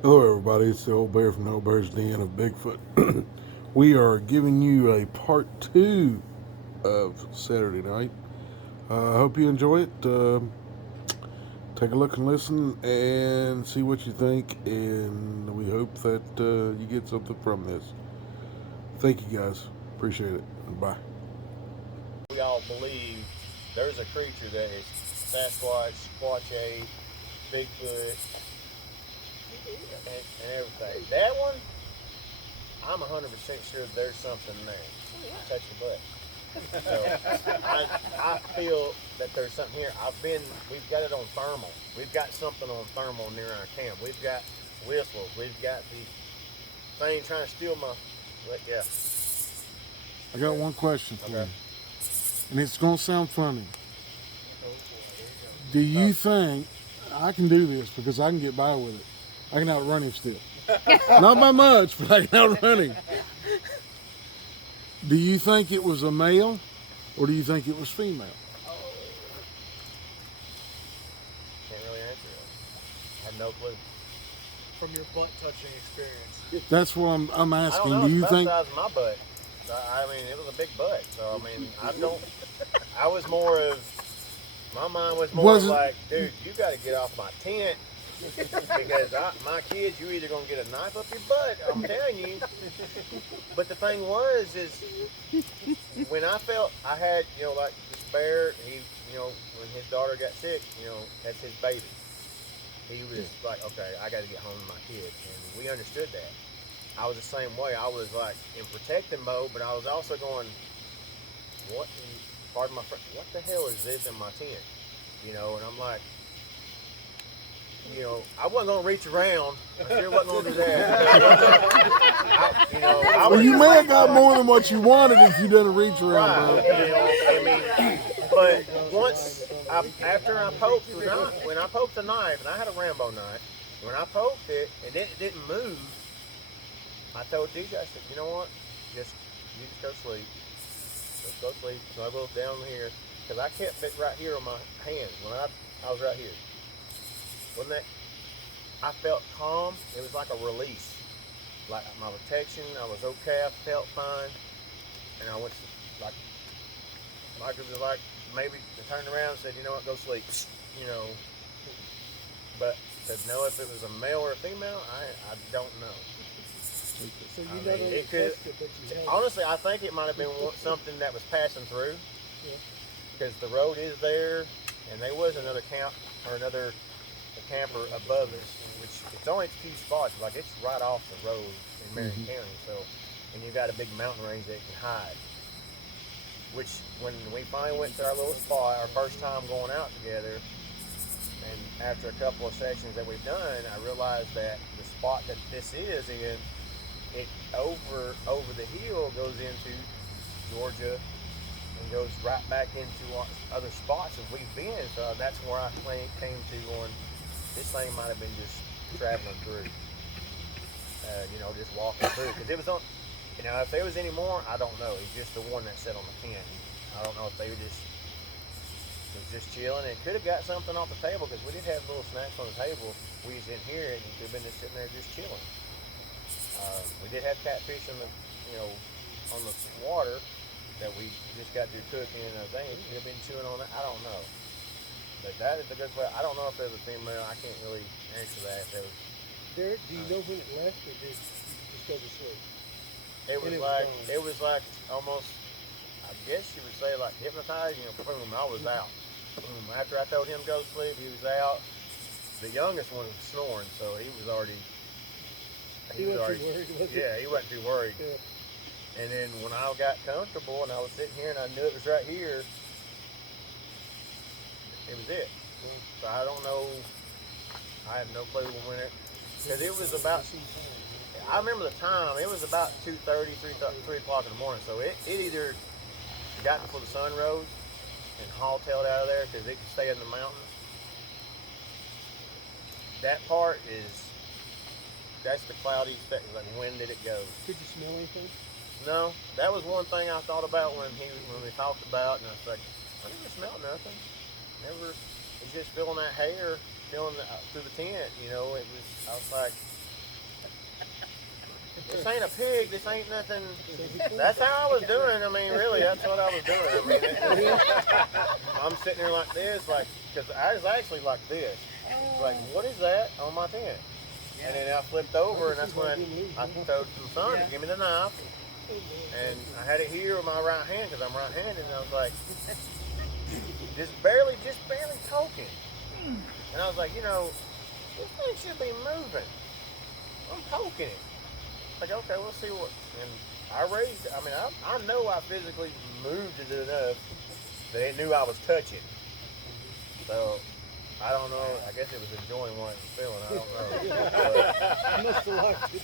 Hello, everybody. It's the old bear from the Old Bear's Den of Bigfoot. We are giving you a part two of Saturday night. I hope you enjoy it. Take a look and listen and see what you think. And we hope that you get something from this. Thank you, guys. Appreciate it. Bye. We all believe there's a creature that is Sasquatch, Squatch, Bigfoot, and everything. That one, I'm 100% sure there's something there. Touch your butt. So I feel that there's something here. We've got it on thermal. We've got something on thermal near our camp. We've got whistles. We've got these things trying to steal my, yeah. I got one question for Okay. you, and it's going to sound funny. Do you think I can do this because I can get by with it? I can outrun him still. Not by much, but I can outrun him. Do you think it was a male or do you think it was female? Can't really answer it. I have no clue. From your butt touching experience. That's what I'm I asking. don't know. Do you It's about think? the size of my butt. I mean, it was a big butt. So I mean, I don't. I was more of. My mind was more like, dude, you got to get off my tent because my kids, you either gonna get a knife up your butt. I'm telling you. But the thing was, is when I felt I had, like this bear, when his daughter got sick, that's his baby. He was like, okay, I got to get home to my kids, and we understood that. I was the same way. I was like in protecting mode, but I was also going, pardon my friend, what the hell is this in my tent? And I'm like, I wasn't gonna reach around. I sure wasn't gonna do that. Well, you may have got more than what you wanted if you didn't reach around, right. bro. But after I poked the knife, when I poked the knife, and I had a Rambo knife, when I poked it and it didn't move, I told DJ, I said, you know what, you just go sleep. Just go sleep. Snuggle down here, because I kept it right here on my hands when I was right here. When I felt calm. It was like a release, like my protection. I was okay. I felt fine, and I went like it was like maybe I turned around and said, you know what, go sleep. But to know if it was a male or a female, I don't know. So you not only it could, touched it, but you held honestly, I think it might have been something that was passing through, because the road is there, and there was another camp or another camper above us, which it's only a few spots, like it's right off the road in Marion County. So, and you got a big mountain range that can hide. Which, when we finally went to our little spot, our first time going out together, and after a couple of sections that we've done, I realized that the spot that this is in, it over the hill goes into Georgia and goes right back into other spots that we've been. So that's where I came to going, this thing might have been just traveling through, just walking through. Because it was on, if there was any more, I don't know. He's just the one that sat on the tent. I don't know if they was just chilling. It could have got something off the table, because we did have little snacks on the table. We just didn't hear it, and he could have been just sitting there just chilling. We did have catfish on the water that we just got through cooking and everything. He could have been chewing on that. I don't know. But that is a good question. I don't know if there's a female. I can't really answer that. Derek, do you know when it left, or did you just go to sleep? It was like almost, I guess you would say, like hypnotized. Boom, I was out. Boom. After I told him to go to sleep, he was out. The youngest one was snoring, so he was already. He wasn't too worried, was he? Yeah, he wasn't too worried. Yeah. And then when I got comfortable and I was sitting here and I knew it was right here, it was it. So I don't know. I have no clue when it, because it was about. I remember the time. It was about 2:30, 3 o'clock in the morning. So it either got before the sun rose and haultailed out of there because it could stay in the mountains. That part that's the cloudy, like when did it go? Could you smell anything? No, that was one thing I thought about when we talked about, and I was like, I never smelled nothing. Never. It's just feeling that hair, feeling through the tent. It was. I was like, this ain't a pig. This ain't nothing. That's how I was doing. I mean, really, that's what I was doing. I mean, I'm sitting there like this, like, because I was actually like this. Like, what is that on my tent? And then I flipped over, and that's when I told some son to give me the knife. And I had it here with my right hand because I'm right-handed, and I was like, just barely poking. And I was like, you know, this thing should be moving. I'm poking it. Like, okay, we'll see what. And I raised it. I mean, I know I physically moved it enough that it knew I was touching. So, I don't know. I guess it was enjoying what it was feeling. I don't know. Must have liked it.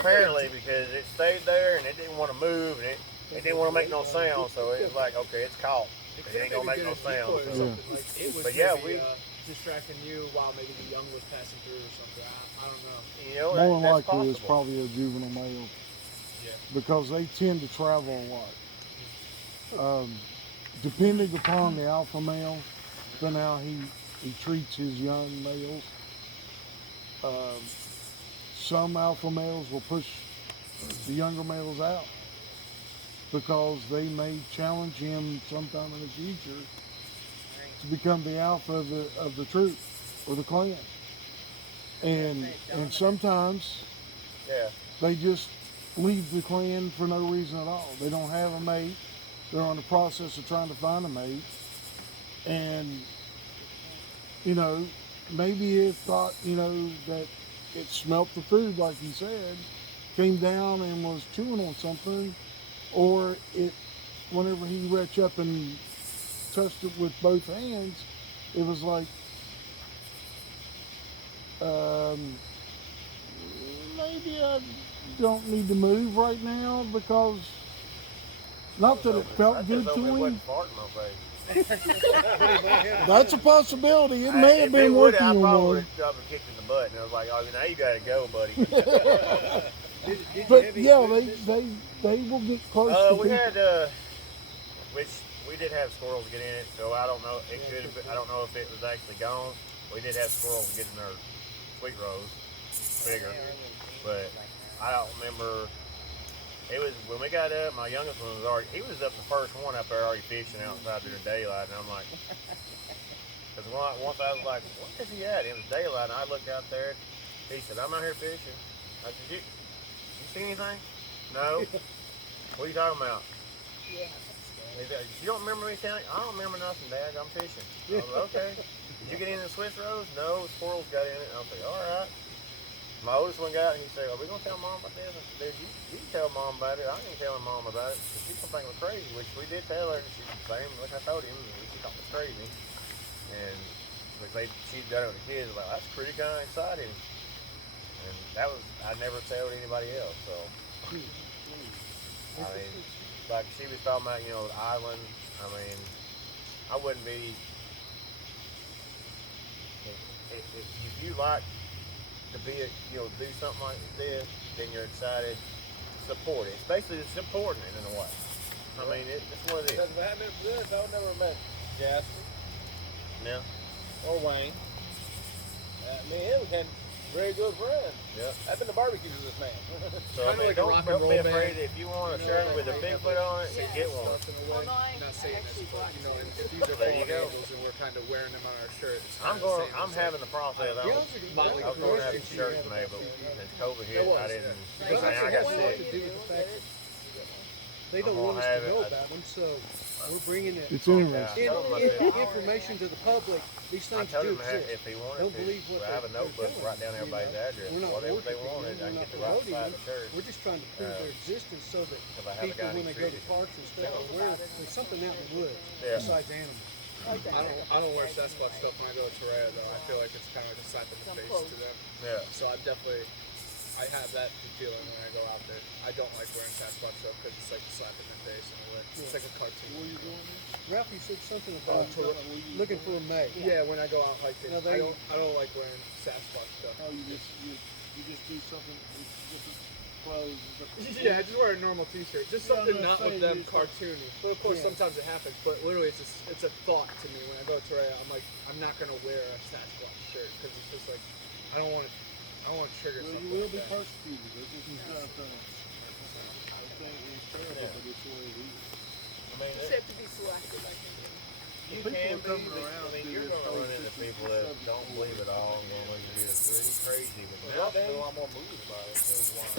Apparently, because it stayed there and it didn't want to move and it didn't want to make no sound. So it was like, okay, it's caught. It ain't gonna make no sound. So. But yeah, we distracting you while maybe the young was passing through or something. I don't know. You know, More than that's likely, possible. it's probably a juvenile male. Yeah. Because they tend to travel a lot. Depending upon the alpha male, then how he treats his young males. Some alpha males will push the younger males out because they may challenge him sometime in the future to become the alpha of the troop or the clan. And sometimes they just leave the clan for no reason at all. They don't have a mate. They're on the process of trying to find a mate. And, you know, maybe it thought, you know, that it smelt the food, like you said, came down and was chewing on something, or it, whenever he reached up and touched it with both hands, it was like, maybe I don't need to move right now because, not that it felt good to him. That's a possibility. It may have been working I on probably would one. have dropped and kicked in the butt, and I was like, "Oh, now you gotta go, buddy." But yeah, they will get close to We people. had, which we did have squirrels get in it, so I don't know. It could have been, I don't know if it was actually gone. We did have squirrels get in their sweet rose, bigger, but I don't remember. It was when we got up. My youngest one was already. He was up the first one up there already fishing outside during daylight, and I'm like, because once I was like, what is he at? It was daylight, and I looked out there. He said, I'm out here fishing. I said, you see anything? No. What are you talking about? He said, you don't remember me telling? I don't remember nothing, Dad. I'm fishing. I was like, okay. Did you get in the Swiss Rose? No, squirrels got in it. I was like, all right. My oldest one got out and he said, are we going to tell Mom about this? I said, Dude, you can tell Mom about it. I ain't telling Mom about it. Because she's going to think we're crazy, which we did tell her. She's the same, like I told him. She thought it was crazy. And she done it with the kids. Like, that's pretty kind of exciting. And that was, I never told anybody else. So, I mean, like she was talking about, you know, the island. I mean, I wouldn't be, if you like to be, you know, do something like this, then you're excited. Support it. It's basically supporting it in a way. I mean, it's what it is. I've never met Jasper. Yeah. Or Wayne. Me and him had very good friends. Yeah. I've been to barbecues with this man. So I mean, like a don't rock and roll be afraid band. if you want a shirt with a Bigfoot on it, get one. Not saying this, but you know, if these are There you fallen go. angels and we're kind of wearing them on our shirts. I'm having the process. I was going to have shirts made, but since COVID hit, I didn't. I got sick. They don't want us to know about them, so we're bringing it. It's interesting. Information to the public. These I things told do him exist. if he wanted Don't to, believe what I have a they're notebook, telling write down you. everybody's address, We're not whatever they worshiping wanted, them, I can we're get the not right promoting side of them. the church. We're just trying to prove their existence so that Because I have a people, guy when who they go to treated- parks and stuff, are aware there's something out in the woods Yeah. besides animals. I don't wear Sasquatch stuff when I go to Torreya though. I feel like it's kind of like a slap in the face to them. Yeah. So I have that feeling when I go out there. I don't like wearing Sasquatch stuff because it's like a slap in the face in a way. It's like a cartoon. Ralph, you said something about looking for a mate. Yeah, when I go out hiking, No, I don't like wearing Sasquatch stuff. Oh, you just do something with different clothes. Yeah, I just wear a normal T-shirt, just Yeah, something I'm not saying with them you just- cartoony. But of course, Yeah. sometimes it happens. But literally, it's a thought to me when I go to Torreya. I'm like, I'm not gonna wear a Sasquatch shirt because it's just like I don't want to trigger Well, something you will like be that. persecuted. It's just not, I think it's terrible, but it's the way it is. I mean, You just have to be selective, I think. you People can are be, coming but around I mean, to you're this going to whole run into system people for that subject don't believe it all and going to look at you as really crazy. But There's also a nowadays, lot more movies about it. Is why.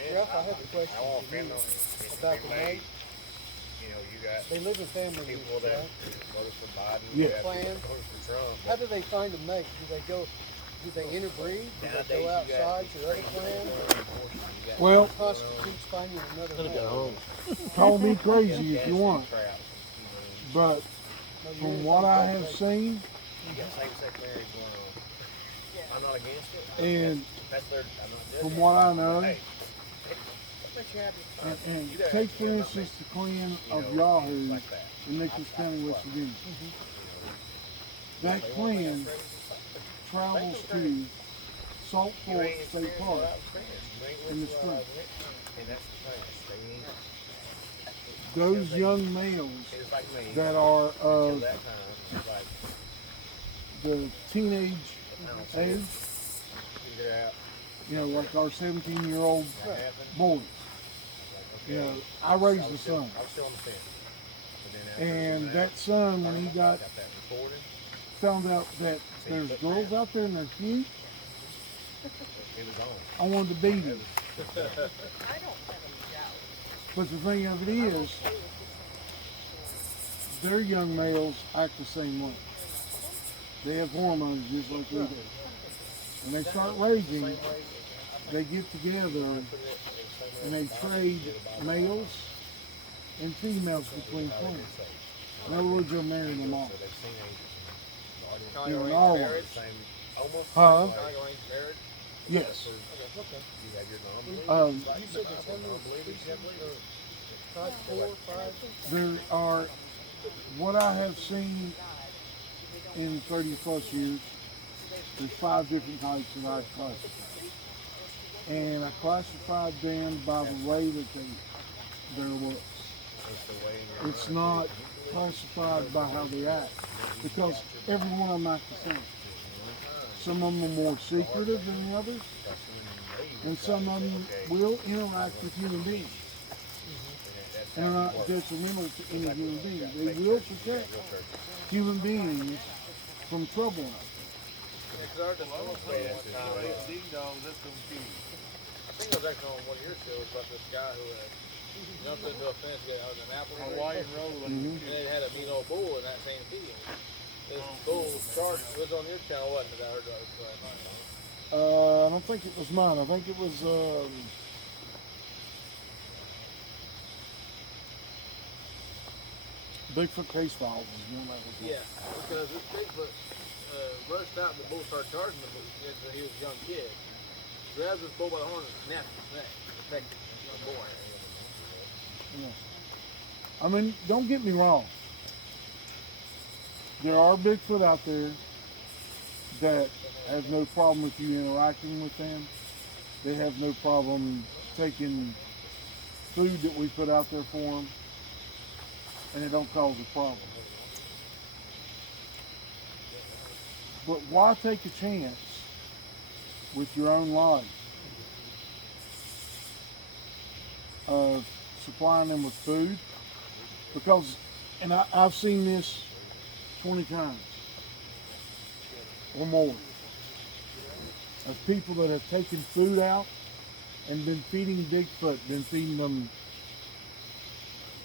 man, Ralph, I have a question I won't for you offend no, if about we the made, night. you know, you got They live in family people groups, that right? voted for Biden, Yeah. you got people Plan. that voted for Trump. How do they find a mate? Do they interbreed? Do they Nowadays, go you got outside these to other crazy clans? abortion, you got Well, What constitutes finding another mate? call me gas crazy if you want, traps, but No, you from ain't what think I that have crazy. seen, you got same-sex marriage going on. Yeah. I'm not against it. and That's their, I'm not judging from it. what I know, Hey, what makes you happy? and You gotta take have for to instance the clan you of know, Yahoo like that. in Nichols County, West Virginia. That They won't think I'm clan crazy. travels Think I'm crazy. to Salt You Fork ain't State experienced Park what I experienced. You ain't in the witnessed what I spring. witnessed. And that's the thing. They ain't. Those young males It's like me. that are Until of that time, it's like, the teenage I don't see it. age, Figure it out. you know, like our 17-year-old What happened? boys. Like, okay. You know, I raised I a was still- son, I was still on the fence. But then after and doing that son, when he got that recorded, found out that there's girls out there and they're cute, it was on. I wanted to beat him. I don't have any doubt. But the thing of it is, their young males act the same way. They have hormones just like we do. When they start raging, they get together and they trade males and females between clans. In other words, they'll marry them all. Kind You of know, arranged all of marriage. Huh? Kind of arranged marriage. Yes. You have your non-believers. You said there's how many species? 5, 4, 5? There are, what I have seen in 30 plus years, there's 5 different types that I've classified. And I classified them by the way that their looks. It's not classified by how they act, because every one of them act the same. Some of them are more secretive than the others, and some of them will interact with human beings and are not detrimental to any human being. They will protect human beings from trouble. It's hard to know one time. I think it was actually on one of your shows about this guy who had jumped into a fence out in an apple tree. Hawaiian rolling. And it had a mean old bull in that same field. This bull charged was on your channel, wasn't it? I heard that was I don't think it was mine. I think it was Bigfoot Case Files is one that was. yeah, because this Bigfoot rushed out and the bull started charging the bull. He was a young kid. Grabs this bull by the horn and snaps his neck. Protected the young boy. Yeah. I mean, don't get me wrong. There are Bigfoot out there that have no problem with you interacting with them. They have no problem taking food that we put out there for them, and it don't cause a problem. But why take a chance with your own life of supplying them with food? Because, and I've seen this 20 times or more, of people that have taken food out and been feeding Bigfoot, been feeding them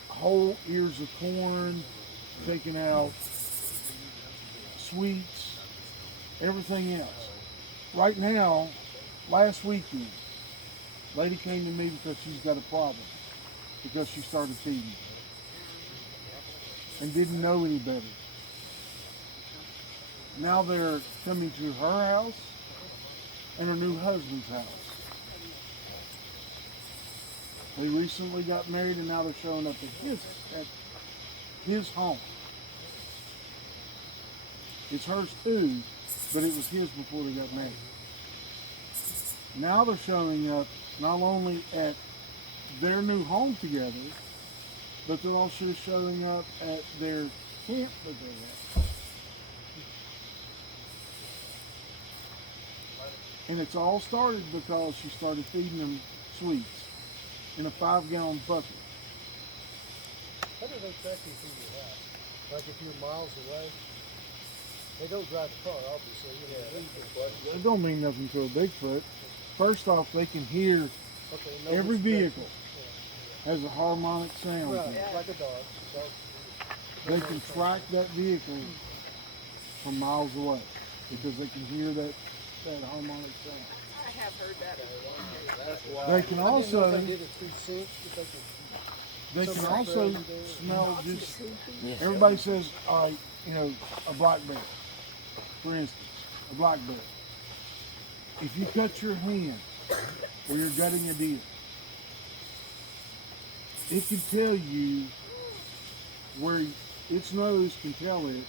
whole ears of corn, taking out sweets, everything else. Right now, last weekend, lady came to me because she's got a problem, because she started feeding and didn't know any better. Now they're coming to her house and her new husband's house. They recently got married and now they're showing up at his home. It's hers too, but it was his before they got married. Now they're showing up not only at their new home together, but they're also showing up at their camp that they have. And it's all started because she started feeding them sweets in a 5-gallon bucket. How do they track you from your house? Like if you're miles away? They don't drive the car, obviously. You know, That don't mean nothing to a Bigfoot. First off, they can hear okay, every vehicle has a harmonic sound. Right, to it. like a dog. They can track that vehicle from miles away because they can hear that harmonic sound. I have heard that. That's why. They can I didn't know also if they did it through scent, if they could. they can Somebody also buried there. smell just. Everybody says, all right, you know, a black bear, for instance, a black bear. If you cut your hand where you're gutting a deer, it can tell you where its nose can tell it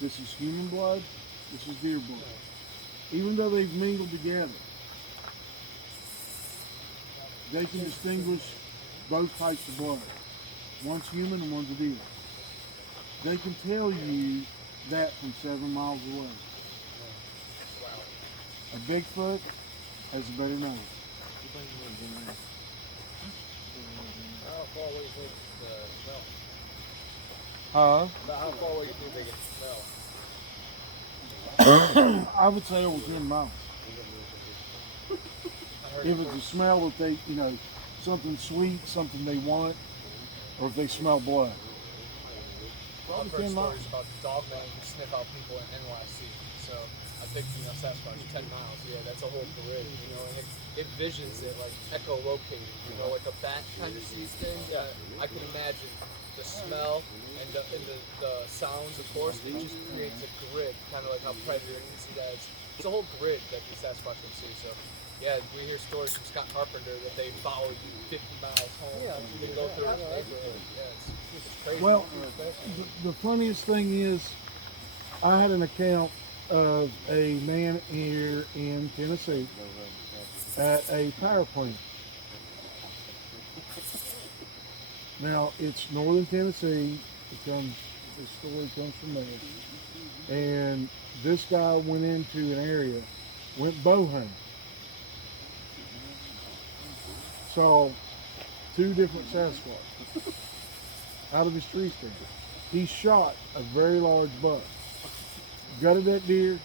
this is human blood, this is deer blood. Even though they've mingled together, they can distinguish both types of blood. One's human and one's a deer. They can tell you that from 7 miles away. A Bigfoot has a better nose. How far away do you think the smell? About how far away do you think they can smell? I would say over 10 miles. If it's a smell that they, you know, something sweet, something they want, or if they smell blood. I've Probably heard 10 miles. stories about dogmen who sniff out people in NYC. So I think, Sasquatch, 10 miles, yeah, that's a whole grid, and it visions it like echolocating, like a bat kind of sees things. Yeah, I can imagine the smell and the sounds, of course, it just creates a grid, kind of like how Predator can see that. It's a whole grid that the Sasquatch can see. So yeah, we hear stories from Scott Carpenter that they follow you 50 miles home. Yeah, You can go through his neighborhood. Yeah, it's crazy. Well, the funniest thing is, I had an account of a man here in Tennessee at a power plant. Now, it's northern Tennessee. The story comes from there. And this guy went into an area, went bow hunting. Saw 2 different Sasquatch out of his tree stand. He shot a very large buck, gutted that deer,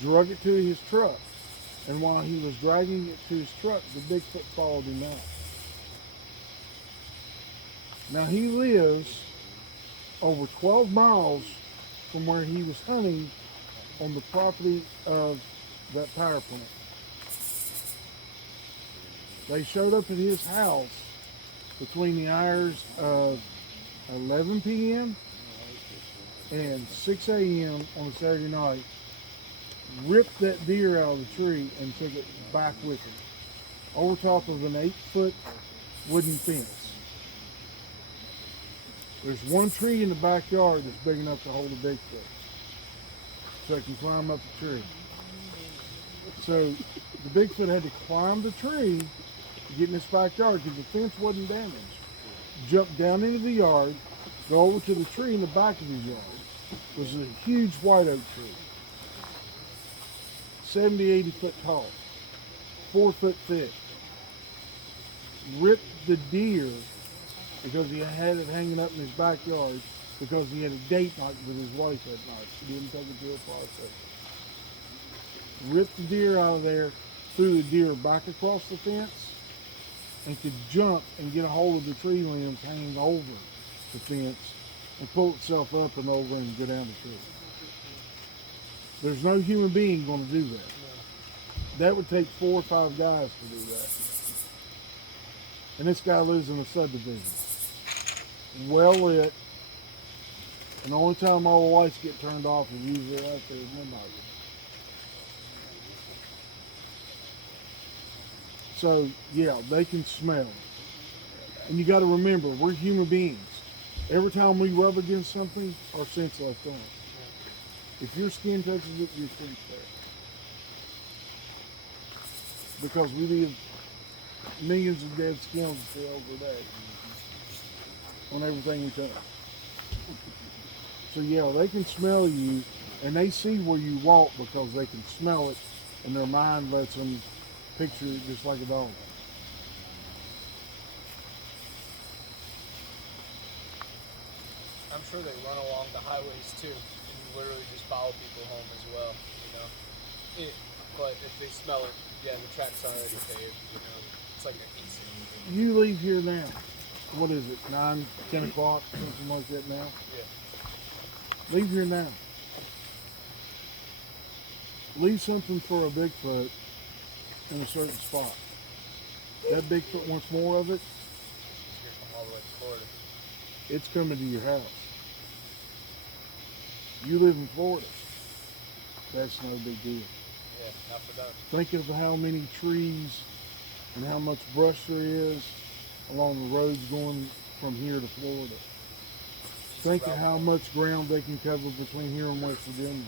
drug it to his truck, and while he was dragging it to his truck, the Bigfoot followed him out. Now he lives over 12 miles from where he was hunting on the property of that power plant. They showed up at his house between the hours of 11 p.m. and 6 a.m. on a Saturday night, ripped that deer out of the tree and took it back with him over top of an 8-foot wooden fence. There's one tree in the backyard that's big enough to hold a Bigfoot, so it can climb up the tree. So the Bigfoot had to climb the tree to get in this backyard because the fence wasn't damaged. Jump down into the yard, go over to the tree in the back of his yard. It was a huge white oak tree, 70, 80 foot tall, 4 foot thick. Ripped the deer because he had it hanging up in his backyard because he had a date night with his wife that night. He didn't take it to a process. Ripped the deer out of there, threw the deer back across the fence, and could jump and get a hold of the tree limbs hanging over the fence and pull itself up and over and go down the tree. There's no human being going to do that. That would take 4 or 5 guys to do that. And this guy lives in a subdivision. Well lit. And the only time all the lights get turned off is usually after midnight. So, yeah, they can smell. And you got to remember, we're human beings. Every time we rub against something, our scent's left on. If your skin touches it, your skin's there. Because we leave millions of dead skin cells a day on everything we touch. So yeah, they can smell you, and they see where you walk because they can smell it and their mind lets them picture it just like a dog. I'm sure they run along the highways too, and literally just follow people home as well. You know, but if they smell it, yeah, the track's already paved. You know, it's like an instant. You leave here now. What is it? 9, 10 o'clock, something like that now. Yeah. Leave here now. Leave something for a Bigfoot in a certain spot. That Bigfoot wants more of it. It's here from all the way to Florida. It's coming to your house. You live in Florida. That's no big deal. Yeah, not for them. Think of how many trees and how much brush there is along the roads going from here to Florida. Think of how much ground they can cover between here and West Virginia.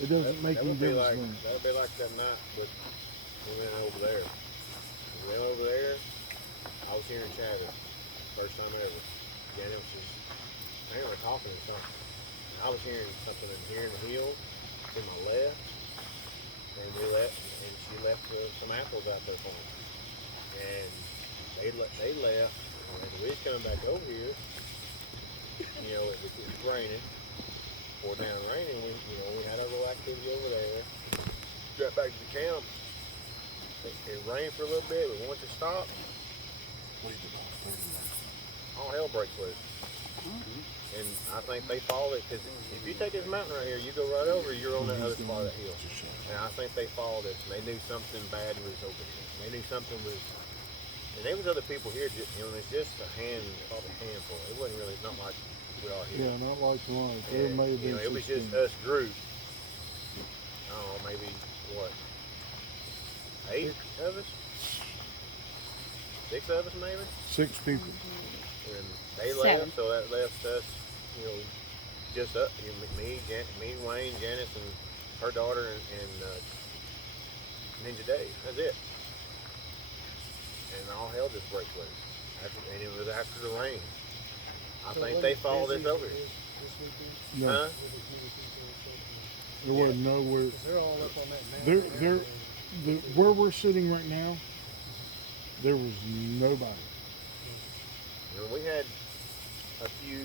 It doesn't make any difference. That'll be like that night, but we went over there. We went over there. I was hearing chatter, first time ever. Janet was just, they were talking or something. I was hearing something in here in the hill to my left, and we left, and she left some apples out there for me. And they left, and we was coming back over here. You know, it was raining. Poured down raining, we had our little activity over there. Got back to the camp. It rained for a little bit, but once it stopped, all hell breaks loose. And I think they followed it, because if you take this mountain right here, you go right over, you're on that other spot of that hill. And I think they followed it, and they knew something bad was over here. They knew something was, and there was other people here, it's just a handful. It wasn't really, not like we are here. Yeah, not like tonight. There may have been It was 16. just us groups. I don't know, maybe what? 8 of us? 6 of us maybe? 6 people. And they Seven. left, so that left us, just us, me, Wayne, Janice, and her daughter, and Ninja Dave. That's it. And all hell just breaks loose. And it was after the rain. I think they followed this over here. No, Huh? there wasn't nowhere. They're all up on that mountain. Where we're sitting right now, there was nobody. We had a few,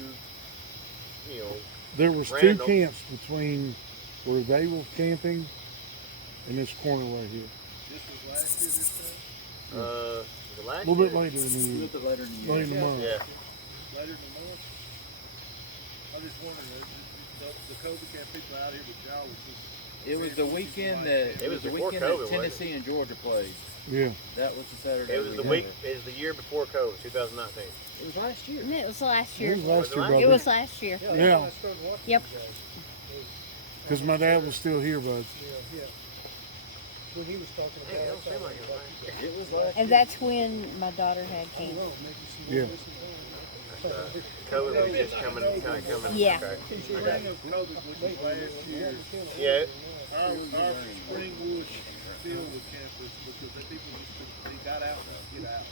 There was Random. 2 camps between where they were camping and this corner right here. This was last year, this time? the A last little bit year? later in the year. Later in the Late in the month. Yeah. Later in the month? I just wondering, the COVID camp people out here with y'all was just. It was the weekend that It was the before weekend COVID, that wasn't it? Tennessee and Georgia played. Yeah. That was the Saturday. It was the week. It was the year before COVID, 2019. It was last year. And it was last It year. was last year, Was it buddy. It was last year. Yeah. Yeah. I started watching Yep. you guys. Because my dad was still here, bud. Yeah. When he was talking about Hey, it, don't seem like it, man. It was last And that's when my daughter had I don't cancer. know, maybe some Yeah. more listen to COVID was just coming. Yeah. Okay. Spring of COVID, which was last year, Yeah. our spring was filled with campers because the people they got out and get out.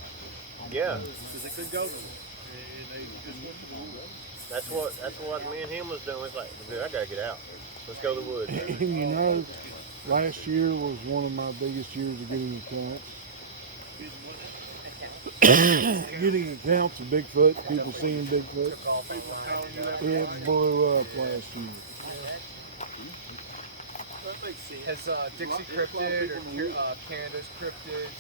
Yeah. Because they couldn't go nowhere. And they just went to the woods. That's what me and him was doing. It's like, dude, I gotta get out. Let's go to the woods. And you know, last year was one of my biggest years of getting accounts. Getting accounts of Bigfoot, people seeing Bigfoot. It blew up last year. Has Dixie Cryptid or Canada's Cryptids,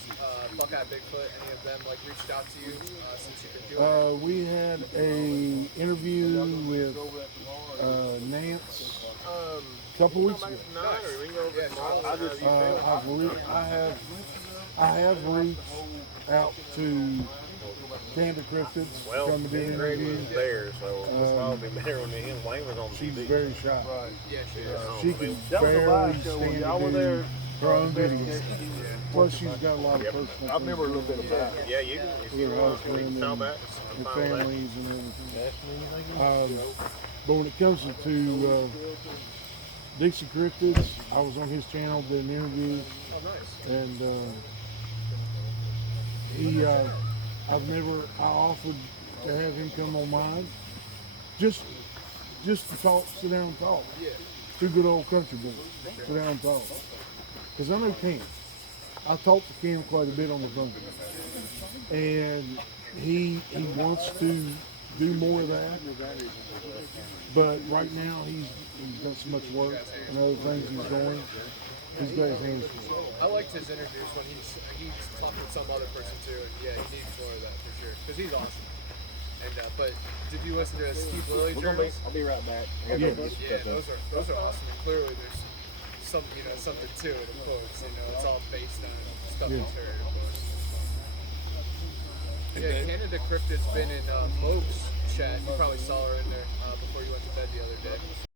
Buckeye Bigfoot, any of them like reached out to you since you've been doing it? We had a interview with Nance a couple weeks ago. I have reached out to Canada Cryptids Well, come and do an Greg interview. was there, so it's probably better when him. Wayne was on She's TV. very shy. Yeah, she is. She can barely stand to do her own videos. Plus, she's got a lot of personal. I remember a little bit about Yeah, you can. If you her want, we husband can talk and, about it. I'm and fine with that. families and everything. But when it comes to Dixie Cryptids, I was on his channel, did an interview, Oh, nice. and I offered to have him come on mine, just to talk, sit down and talk. Yeah. two good old country boys. Sit down and talk. Because I know Cam. I talked to Cam quite a bit on the phone. And he wants to do more of that. But right now he's got so much work and other things he's doing. He's got his hands full. I liked his interviews when he's talking with some other person too, and yeah, he needs more of that for sure because he's awesome. And but did you listen to Steve Lilly journals? I'll be right back. Yeah. Yeah, those are awesome. And clearly, there's something to it. Of course, it's all based on stuff he's heard. Of course. Yeah, Canada Cryptid's been in Mo's chat. You probably saw her in there before you went to bed the other day.